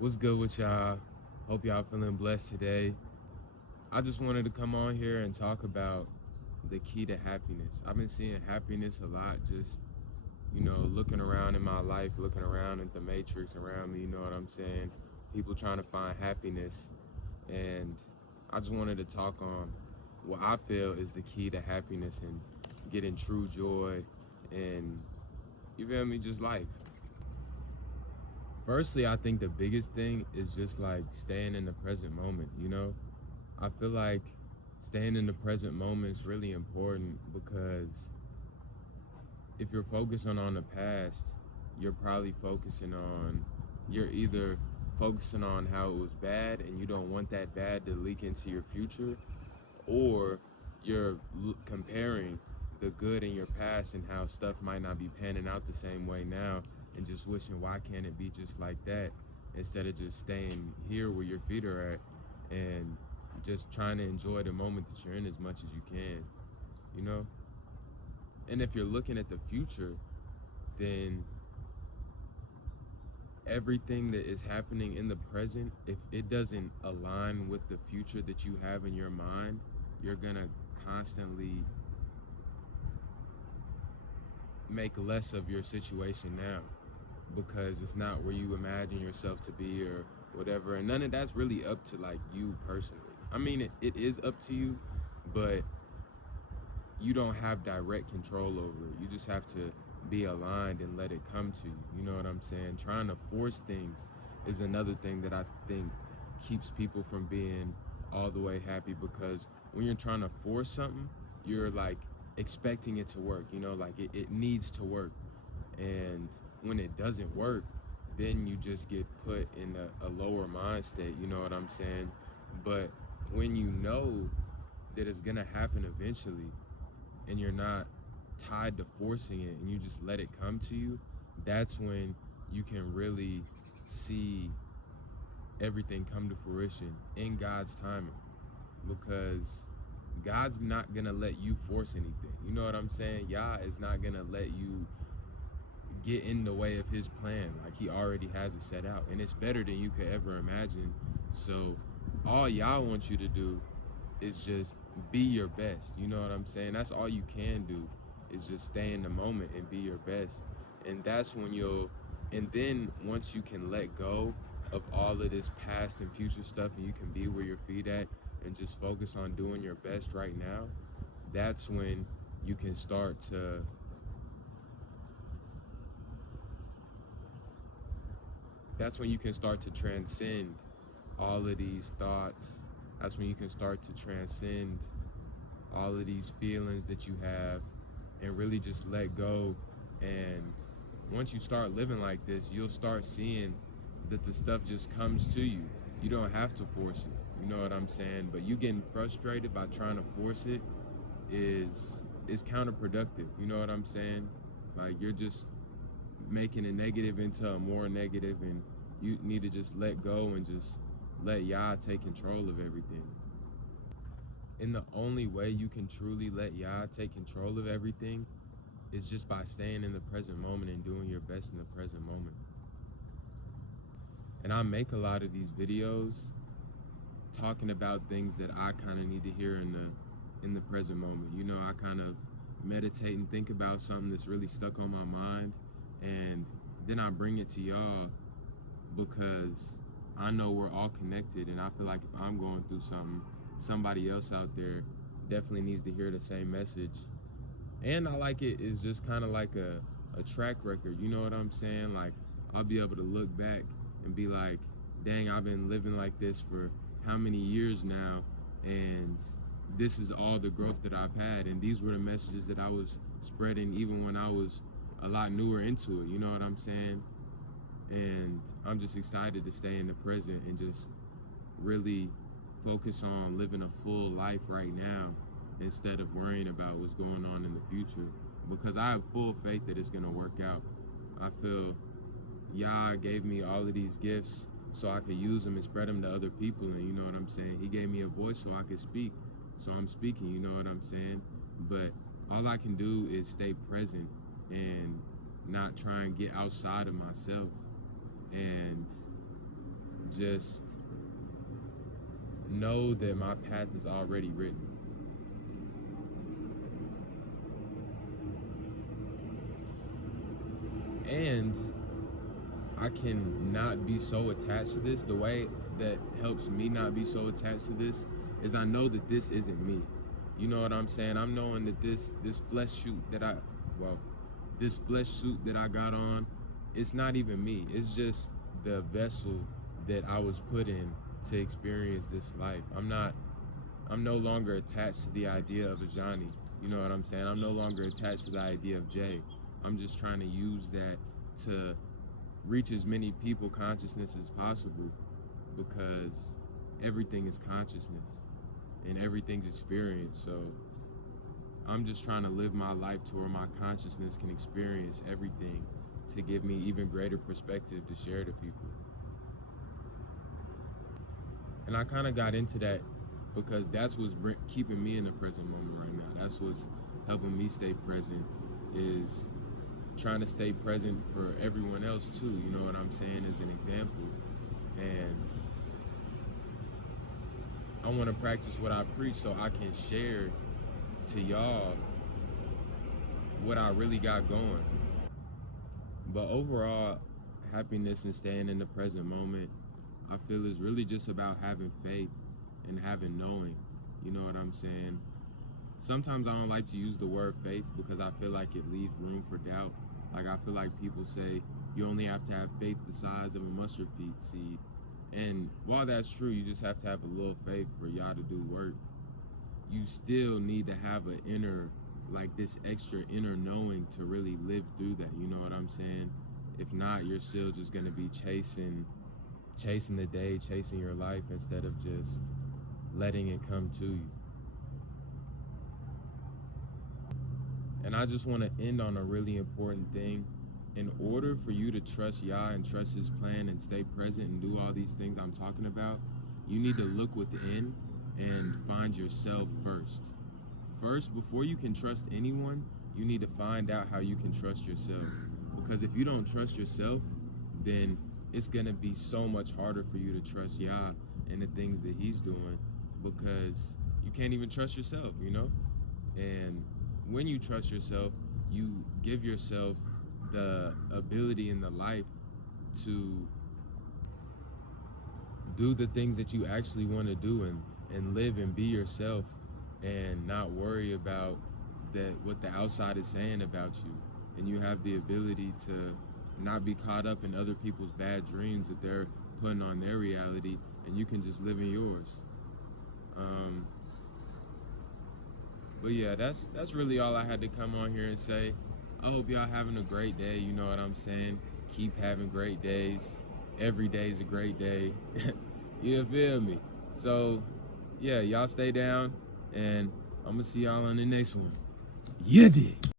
What's good with y'all? Hope y'all feeling blessed today. I just wanted to come on here and talk about the key to happiness. I've been seeing happiness a lot, just, looking around in my life, looking around at the matrix around me, you know what I'm saying? People trying to find happiness. And I just wanted to talk on what I feel is the key to happiness and getting true joy and, you feel me, just life. Firstly, I think the biggest thing is just like staying in the present moment. I feel like staying in the present moment is really important because if you're focusing on the past, you're either focusing on how it was bad and you don't want that bad to leak into your future, or you're comparing the good in your past and how stuff might not be panning out the same way now and just wishing why can't it be just like that instead of just staying here where your feet are at and just trying to enjoy the moment that you're in as much as you can, you know? And if you're looking at the future, then everything that is happening in the present, if it doesn't align with the future that you have in your mind, you're gonna constantly make less of your situation now because it's not where you imagine yourself to be or whatever. And none of that's really up to like you personally. I mean, it is up to you, but you don't have direct control over it. You just have to be aligned and let it come to you. You know what I'm saying? Trying to force things is another thing that I think keeps people from being all the way happy, because when you're trying to force something, you're like expecting it to work, like it needs to work. And when it doesn't work, then you just get put in a lower mind state, you know what I'm saying? But when you know that it's gonna happen eventually, and you're not tied to forcing it and you just let it come to you, that's when you can really see everything come to fruition in God's timing, because God's not gonna let you force anything. You know what I'm saying? Yah is not gonna let you get in the way of his plan. Like, he already has it set out and it's better than you could ever imagine. So all Yah wants you to do is just be your best. You know what I'm saying? That's all you can do, is just stay in the moment and be your best. And that's when and then once you can let go of all of this past and future stuff and you can be where your feet at and just focus on doing your best right now, that's when you can start to transcend all of these thoughts. That's when you can start to transcend all of these feelings that you have and really just let go. And once you start living like this, you'll start seeing that the stuff just comes to you. You don't have to force it. You know what I'm saying? But you getting frustrated by trying to force it is counterproductive. You know what I'm saying? Like, you're just making a negative into a more negative, and you need to just let go and just let Yah take control of everything. And the only way you can truly let Yah take control of everything is just by staying in the present moment and doing your best in the present moment. And I make a lot of these videos talking about things that I kind of need to hear in the present moment. I kind of meditate and think about something that's really stuck on my mind, and then I bring it to y'all because I know we're all connected, and I feel like if I'm going through something, somebody else out there definitely needs to hear the same message. And I like it is just kind of like a track record, you know what I'm saying? Like, I'll be able to look back and be like, dang, I've been living like this for how many years now, and this is all the growth that I've had, and these were the messages that I was spreading even when I was a lot newer into it, you know what I'm saying? And I'm just excited to stay in the present and just really focus on living a full life right now instead of worrying about what's going on in the future, because I have full faith that it's going to work out. I feel Yah gave me all of these gifts so I could use them and spread them to other people, and you know what I'm saying? He gave me a voice so I could speak, so I'm speaking, you know what I'm saying? But all I can do is stay present and not try and get outside of myself. And just know that my path is already written. And I can not be so attached to this. The way that helps me not be so attached to this is I know that this isn't me. You know what I'm saying? I'm knowing that this flesh suit that I got on, it's not even me. It's just the vessel that I was put in to experience this life. I'm no longer attached to the idea of a Johnny. You know what I'm saying? I'm no longer attached to the idea of Jay. I'm just trying to use that to reach as many people consciousness as possible, because everything is consciousness and everything's experience. So I'm just trying to live my life to where my consciousness can experience everything to give me even greater perspective to share to people. And I kind of got into that because that's what's keeping me in the present moment right now. That's what's helping me stay present, is trying to stay present for everyone else too, you know what I'm saying, as an example. And I want to practice what I preach so I can share to y'all what I really got going. But overall, happiness and staying in the present moment, I feel, is really just about having faith and having knowing, you know what I'm saying? Sometimes I don't like to use the word faith because I feel like it leaves room for doubt. Like, I feel like people say you only have to have faith the size of a mustard seed. And while that's true, you just have to have a little faith for y'all to do work. You still need to have an inner, like this extra inner knowing to really live through that, you know what I'm saying? If not, you're still just gonna be chasing the day, chasing your life, instead of just letting it come to you. And I just want to end on a really important thing. In order for you to trust Yah and trust his plan and stay present and do all these things I'm talking about, you need to look within and find yourself first. First, before you can trust anyone, you need to find out how you can trust yourself. Because if you don't trust yourself, then it's going to be so much harder for you to trust Yah and the things that he's doing, because you can't even trust yourself, you know? And when you trust yourself, you give yourself the ability in the life to do the things that you actually want to do, and live and be yourself, and not worry about what the outside is saying about you. And you have the ability to not be caught up in other people's bad dreams that they're putting on their reality, and you can just live in yours. But yeah, that's really all I had to come on here and say. I hope y'all having a great day, you know what I'm saying? Keep having great days. Every day's a great day. You feel me? So yeah, y'all stay down, and I'm gonna see y'all on the next one. You did.